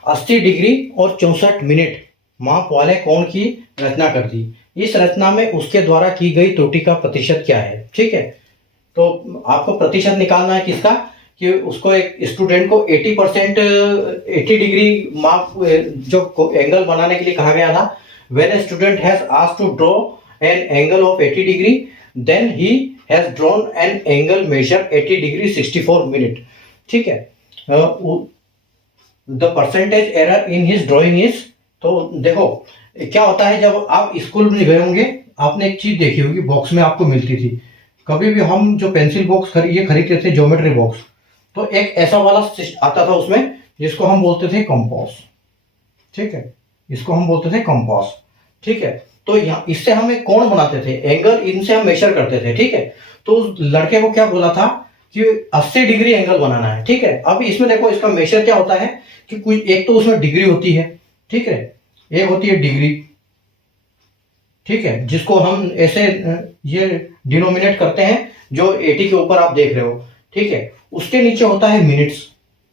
80 डिग्री और 64 मिनट माप वाले कोण की रचना कर दी। इस रचना में उसके द्वारा की गई त्रुटि का प्रतिशत क्या है, ठीक है। तो आपको प्रतिशत निकालना है किसका, कि उसको एक स्टूडेंट को 80 डिग्री माप जो एंगल बनाने के लिए कहा गया था। When a student has asked to draw an angle of 80 degree, then he has drawn an angle measure 80 degree 64 minute, ठीक है। The percentage error in his drawing is, तो देखो क्या होता है, जब आप स्कूल में गए होंगे, आपने एक चीज देखी होगी, बॉक्स में आपको मिलती थी। कभी भी हम जो पेंसिल बॉक्स खरीदते थे, ज्योमेट्री बॉक्स, तो एक ऐसा वाला आता था उसमें, जिसको हम बोलते थे कंपास, ठीक है, इसको हम बोलते थे कंपास, ठीक है। तो यहाँ इससे हम एक कोण बनाते थे, एंगल इनसे हम मेजर करते थे, ठीक है। तो उस लड़के को क्या बोला था कि 80 डिग्री एंगल बनाना है, ठीक है। अब इसमें देखो इसका मेजर क्या होता है कि कुछ एक तो उसमें डिग्री होती है, ठीक है, एक होती है डिग्री, ठीक है, जिसको हम ऐसे ये डिनोमिनेट करते हैं, जो 80 के ऊपर आप देख रहे हो, ठीक है। उसके नीचे होता है मिनट्स,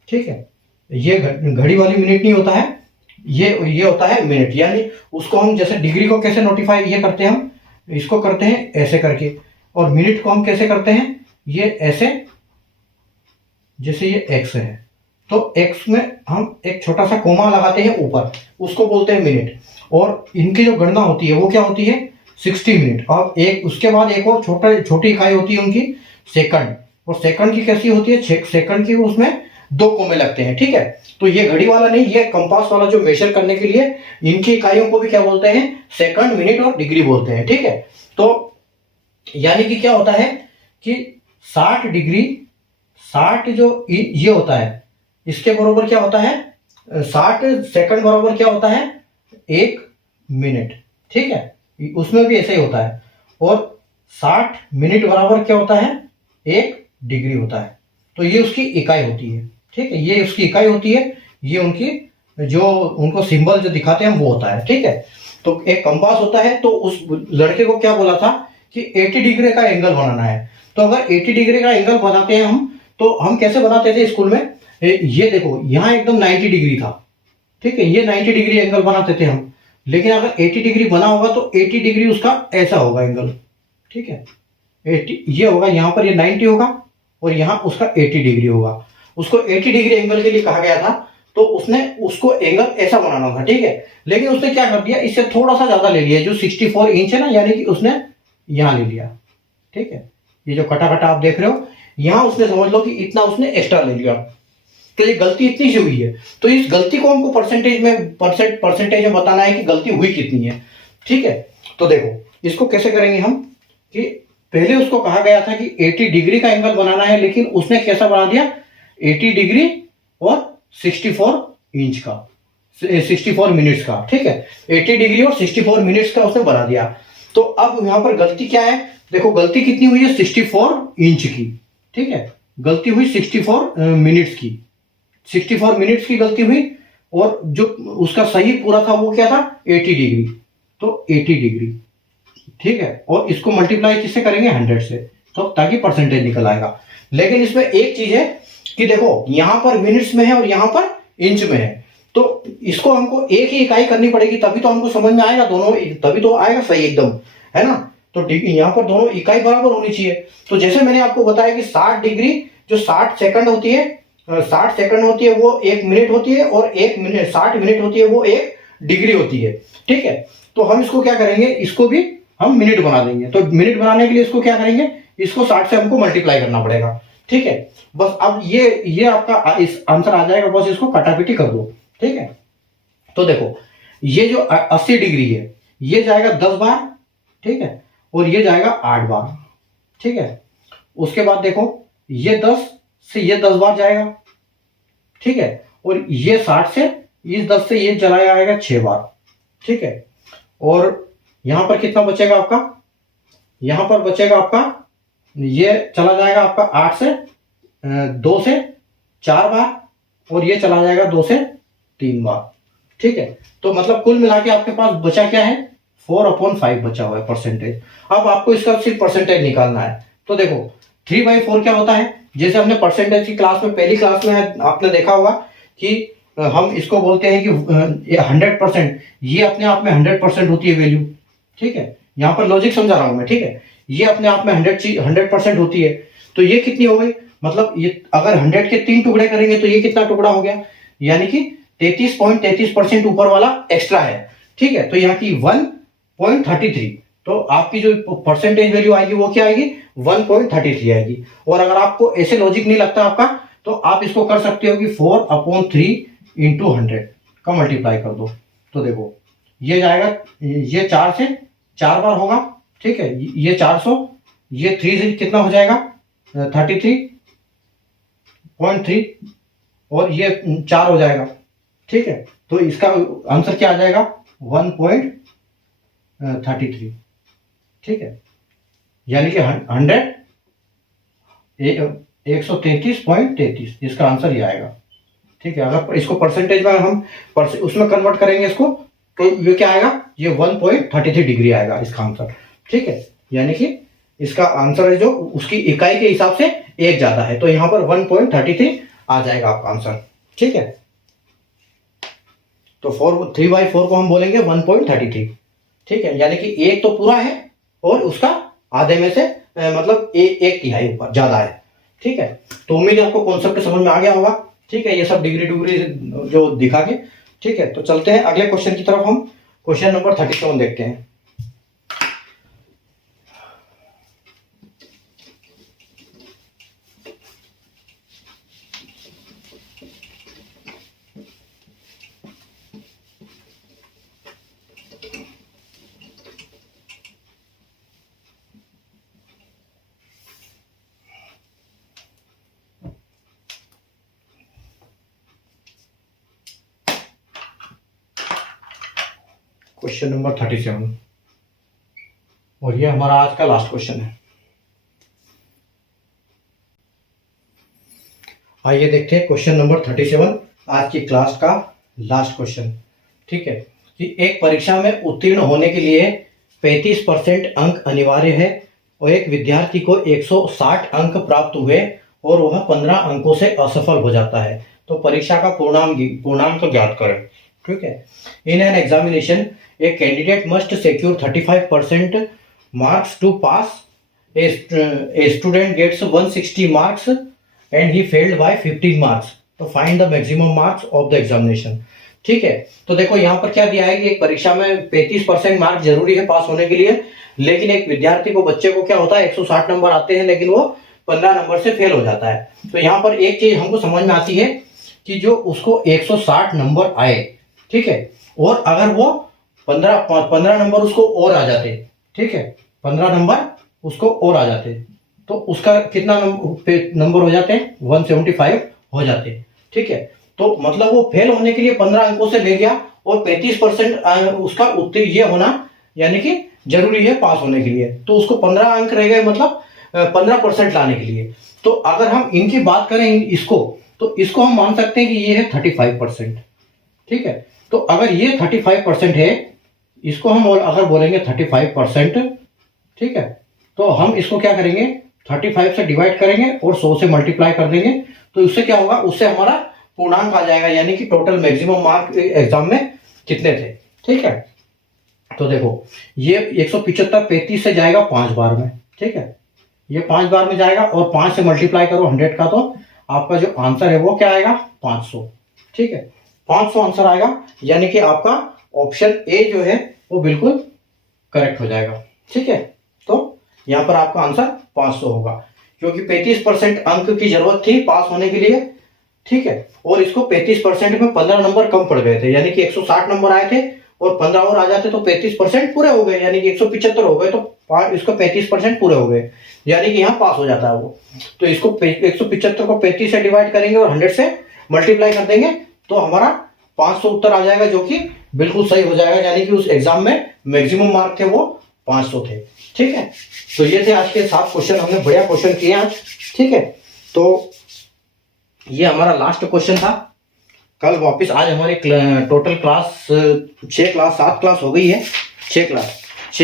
ठीक है, ये घड़ी वाली मिनट नहीं होता है, ये होता है मिनट। यानी उसको हम जैसे डिग्री को कैसे नोटिफाई ये करते हैं, हम इसको करते हैं ऐसे करके, और मिनट को हम कैसे करते हैं, ये ऐसे, जैसे ये एक्स है, तो एक्स में हम एक छोटा सा कोमा लगाते हैं ऊपर, उसको बोलते हैं मिनट। और इनकी जो गणना होती है वो क्या होती है, 60 मिनट। और एक उसके बाद एक और छोटी इकाई होती है उनकी, सेकंड। और सेकंड की कैसी होती है, सेकंड की उसमें 2 कोमे लगते हैं, ठीक है। तो ये घड़ी वाला नहीं, ये कंपास वाला जो मेजर करने के लिए, इनकी इकाइयों को भी क्या बोलते हैं, सेकंड, मिनट और डिग्री बोलते हैं, ठीक है। तो यानी कि क्या होता है कि 60 डिग्री, 60 जो ये होता है, इसके बराबर क्या होता है, 60 सेकंड बराबर क्या होता है, 1 मिनट, ठीक है, उसमें भी ऐसा ही होता है। और 60 मिनट बराबर क्या होता है, 1 डिग्री होता है। तो ये उसकी इकाई होती है, ठीक है, ये उसकी इकाई होती है, ये उनकी जो उनको सिंबल जो दिखाते हैं वो होता है, ठीक है। तो एक कंपास होता है, तो उस लड़के को क्या बोला था कि 80 डिग्री का एंगल बनाना है। तो अगर 80 डिग्री का एंगल बनाते हैं हम, तो हम कैसे बनाते थे स्कूल में, ये देखो यहाँ एकदम 90 डिग्री था, ठीक है, ये 90 डिग्री एंगल बनाते थे हम। लेकिन अगर 80 डिग्री बना होगा तो 80 डिग्री उसका ऐसा होगा एंगल, ठीक है, 80 ये होगा, यहाँ पर ये 90 होगा और यहाँ उसका 80 डिग्री होगा। उसको 80 डिग्री एंगल के लिए कहा गया था, तो उसने उसको एंगल ऐसा बनाना था, ठीक है। लेकिन उसने क्या कर दिया, इससे थोड़ा सा ज्यादा ले लिया, जो 64 इंच है ना, यानी कि उसने यहां ले लिया, ठीक है, ये जो कटा कटा आप देख रहे हो, यहां उसने समझ लो कि इतना उसने एक्स्ट्रा ले लिया। तो ये गलती इतनी सी हुई है, तो इस गलती को हमको परसेंटेज में बताना है कि गलती हुई कितनी है, ठीक है। तो देखो इसको कैसे करेंगे हम, कि पहले उसको कहा गया था कि 80 डिग्री का एंगल बनाना है, लेकिन उसने कैसा बना दिया, 80 डिग्री और 64 इंच का, 64 मिनट्स का, ठीक है। 80 डिग्री और 64 मिनट्स का उसने बना दिया। तो अब यहां पर गलती क्या है, देखो गलती कितनी हुई है, 64 इंच की, ठीक है। गलती हुई 64 मिनट्स की, 64 मिनट्स की गलती हुई, और जो उसका सही पूरा था वो क्या था, 80 डिग्री। तो 80 डिग्री, ठीक है। और इसको मल्टीप्लाई किससे करेंगे, 100 से, तो ताकि परसेंटेज निकल आएगा। लेकिन इसमें एक चीज है कि देखो यहां पर मिनट्स में है और यहां पर इंच में है, तो इसको हमको एक ही इकाई करनी पड़ेगी, तभी तो हमको समझ में आएगा दोनों, तभी तो आएगा सही एकदम, है ना। तो यहाँ पर दोनों इकाई बराबर होनी चाहिए। तो जैसे मैंने आपको बताया कि 60 डिग्री जो 60 सेकंड होती है, 60 सेकंड होती है वो 1 मिनट होती है, और 1 मिनट 60 मिनट होती है वो 1 डिग्री होती है, ठीक है। तो हम इसको क्या करेंगे, इसको भी हम मिनट बना देंगे। तो मिनट बनाने के लिए इसको क्या करेंगे, इसको 60 से हमको मल्टीप्लाई करना पड़ेगा, ठीक है। बस अब ये आपका इस आंसर आ जाएगा, बस इसको कटापिटी कर दो, ठीक है। तो देखो ये जो 80 डिग्री है ये जाएगा 10 बार, ठीक है, और ये जाएगा 8 बार, ठीक है। उसके बाद देखो ये 10 से ये 10 बार जाएगा, ठीक है, और ये 60 से इस 10 से ये चला जाएगा 6 बार, ठीक है। और यहां पर कितना बचेगा आपका, यहां पर बचेगा आपका, ये चला जाएगा आपका 8 से 2 से 4 बार, और ये चला जाएगा 2 से 3 बार, ठीक है। तो मतलब कुल मिला के आपके पास बचा क्या है, 4/5 बचा हुआ है परसेंटेज। अब आपको इसका सिर्फ परसेंटेज निकालना है। तो देखो 3/4 क्या होता है, जैसे हमने परसेंटेज की क्लास में, पहली क्लास में आपने देखा होगा कि हम इसको बोलते हैं कि 100%, ये अपने आप में 100% होती है वैल्यू, ठीक है। यहां पर लॉजिक समझा रहा हूं मैं, ठीक है। ये अपने आप में 100% होती है। तो ये कितनी हो गई, मतलब ये अगर 100 के 3 टुकड़े करेंगे तो ये कितना टुकड़ा हो गया, यानी कि 33.33% ऊपर वाला एक्स्ट्रा है, ठीक है। तो यहाँ की 1.33, तो आपकी जो परसेंटेज वैल्यू आएगी वो क्या आएगी, 1.33 आएगी। और अगर आपको ऐसे लॉजिक नहीं लगता आपका, तो आप इसको कर सकते हो कि 4/3 इंटू 100 का मल्टीप्लाई कर दो। तो देखो ये जाएगा, ये 4 से 4 बार होगा, ठीक है। ये 400, ये 3 से कितना हो जाएगा, 33.3, और ये 4 हो जाएगा, ठीक है। तो इसका आंसर क्या आ जाएगा, 1.33, ठीक है। यानी कि 133.33 इसका आंसर ये आएगा, ठीक है। अगर इसको परसेंटेज में हम उसमें कन्वर्ट करेंगे इसको, तो ये क्या आएगा, ये 1.33 डिग्री आएगा इसका आंसर, ठीक है। यानी कि इसका आंसर है जो उसकी इकाई के हिसाब से एक ज्यादा है, तो यहां पर 1.33 आ जाएगा आपका आंसर, ठीक है। तो 3/4 को हम बोलेंगे 1.33, ठीक है। यानी कि एक तो पूरा है और उसका आधे में से मतलब एक तिहाई ऊपर ज्यादा है, ठीक है। तो उम्मीद है आपको कॉन्सेप्ट समझ में आ गया होगा, ठीक है। ये सब डिग्री डुग्री जो दिखा के, ठीक है। तो चलते हैं अगले क्वेश्चन की तरफ, हम क्वेश्चन नंबर 37 देखते हैं। क्वेश्चन नंबर 37, और ये हमारा आज का लास्ट क्वेश्चन है। आइए देखते हैं क्वेश्चन नंबर 37, आज की क्लास का लास्ट क्वेश्चन, ठीक है। कि एक परीक्षा में उत्तीर्ण होने के लिए 35% अंक अनिवार्य है, और एक विद्यार्थी को 160 अंक प्राप्त हुए और वह 15 अंकों से असफल हो जाता है। तो परीक्षा का पूर्णांक ज्ञात करें, ठीक है। In an examination a candidate must secure 35% marks to pass. A student gets 160 marks and he failed by 15 marks. तो find the maximum marks of the examination, ठीक है। तो देखो यहाँ पर क्या दिया है कि एक परीक्षा में 35% मार्क्स जरूरी है पास होने के लिए, लेकिन एक विद्यार्थी को, बच्चे को क्या होता है, 160 नंबर आते हैं लेकिन वो 15 नंबर से फेल हो जाता है। तो यहाँ पर एक चीज हमको समझ में आती है कि जो उसको 160 नंबर आए, ठीक है, और अगर वो 15 नंबर उसको और आ जाते, ठीक है, 15 नंबर उसको और आ जाते, तो उसका कितना नंबर हो जाते हैं, 175 हो जाते, ठीक है। तो मतलब वो फेल होने के लिए 15 अंकों से ले गया और 35% उसका उत्तर ये होना यानी कि जरूरी है पास होने के लिए, तो उसको 15 अंक रह गए मतलब 15% लाने के लिए। तो अगर हम इनकी बात करें इसको, तो इसको हम मान सकते हैं कि ये है 35%। ठीक है, तो अगर ये 35% है, इसको हम अगर बोलेंगे 35%, ठीक है, तो हम इसको क्या करेंगे 35 से डिवाइड करेंगे और 100 से मल्टीप्लाई कर देंगे, तो उससे क्या होगा, उससे हमारा पूर्णांक आ जाएगा, यानी कि टोटल मैक्सिमम मार्क एग्जाम में कितने थे। ठीक है, तो देखो ये 175 35 से जाएगा 5 बार में। ठीक है, ये 5 बार में जाएगा और 5 से मल्टीप्लाई करो 100 का, तो आपका जो आंसर है वो क्या आएगा 500। ठीक है, 500 आंसर आएगा, यानी कि आपका ऑप्शन ए जो है वो बिल्कुल करेक्ट हो जाएगा। ठीक है, तो यहां पर आपका आंसर 500 होगा, क्योंकि 35% अंक की जरूरत थी पास होने के लिए। ठीक है, और इसको 35% में 15 नंबर कम पड़ गए थे, यानी कि 160 नंबर आए थे और 15 और आ जाते तो 35% पूरे हो गए, यानी कि 175 हो गए, तो इसको 35% पूरे हो गए, यानी कि यहाँ पास हो जाता है वो। तो इसको 175 को 35 से डिवाइड करेंगे और 100 से मल्टीप्लाई कर देंगे, तो हमारा 500 उत्तर आ जाएगा, जो कि बिल्कुल सही हो जाएगा, यानी कि उस एग्जाम में मैक्सिमम मार्क थे वो 500 थे। ठीक है, तो ये थे आज के 7 क्वेश्चन, हमने बढ़िया क्वेश्चन किए आज। ठीक है, तो ये हमारा लास्ट क्वेश्चन था। कल वापस, आज हमारी टोटल क्लास 7 क्लास हो गई है, 6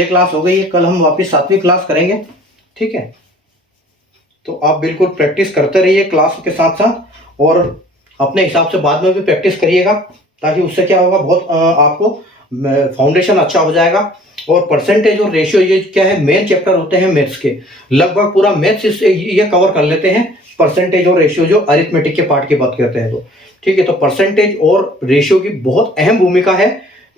क्लास हो गई है। कल हम वापस 7वीं क्लास करेंगे। ठीक है, तो आप बिल्कुल प्रैक्टिस करते रहिए क्लास के साथ साथ, और अपने हिसाब से बाद में भी प्रैक्टिस करिएगा, ताकि उससे क्या होगा, बहुत आपको फाउंडेशन अच्छा हो जाएगा। और परसेंटेज और रेशियो, ये क्या है, मेन चैप्टर होते हैं मैथ्स के, लगभग पूरा मैथ्स ये कवर कर लेते हैं, परसेंटेज और रेशियो जो अरिथमेटिक के पार्ट की बात करते हैं तो। ठीक है, तो परसेंटेज और रेशियो की बहुत अहम भूमिका है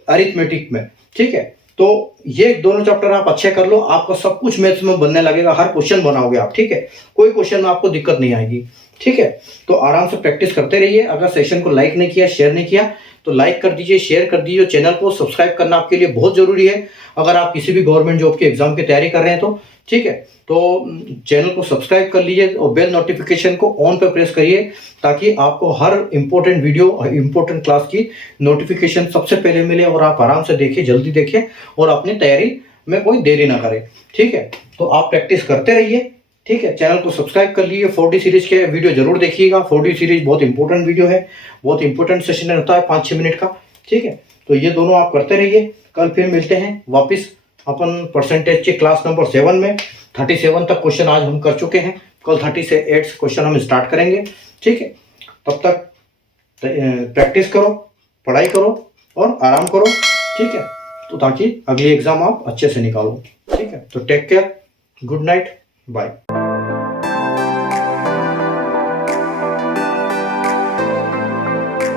अरिथमेटिक में। ठीक है, तो ये दोनों चैप्टर आप अच्छे कर लो, आपका सब कुछ मैथ्स में बनने लगेगा, हर क्वेश्चन बनाओगे आप। ठीक है, कोई क्वेश्चन में आपको दिक्कत नहीं आएगी। ठीक है, तो आराम से प्रैक्टिस करते रहिए। अगर सेशन को लाइक नहीं किया, शेयर नहीं किया, तो लाइक कर दीजिए, शेयर कर दीजिए। चैनल को सब्सक्राइब करना आपके लिए बहुत जरूरी है, अगर आप किसी भी गवर्नमेंट जॉब के एग्जाम की तैयारी कर रहे हैं तो। ठीक है, तो चैनल को सब्सक्राइब कर लीजिए और बेल नोटिफिकेशन को ऑन पे प्रेस करिए, ताकि आपको हर इंपॉर्टेंट वीडियो और इंपॉर्टेंट क्लास की नोटिफिकेशन सबसे पहले मिले, और आप आराम से देखें, जल्दी देखें, और अपनी तैयारी में कोई देरी ना करें। ठीक है, तो आप प्रैक्टिस करते रहिए। ठीक है, चैनल को सब्सक्राइब कर लीजिए। 4D सीरीज के वीडियो जरूर देखिएगा। 4D सीरीज बहुत इंपॉर्टेंट वीडियो है, बहुत इंपॉर्टेंट सेशन होता है 5-6 मिनट का। ठीक है, तो ये दोनों आप करते रहिए। कल फिर मिलते हैं वापस अपन परसेंटेज के क्लास नंबर 7 में। 37 तक क्वेश्चन आज हम कर चुके हैं, कल 38 क्वेश्चन हम स्टार्ट करेंगे। ठीक है, तब तक प्रैक्टिस करो, पढ़ाई करो और आराम करो। ठीक है, तो ताकि अगली एग्जाम आप अच्छे से निकालो। ठीक है, तो take care, good night, bye.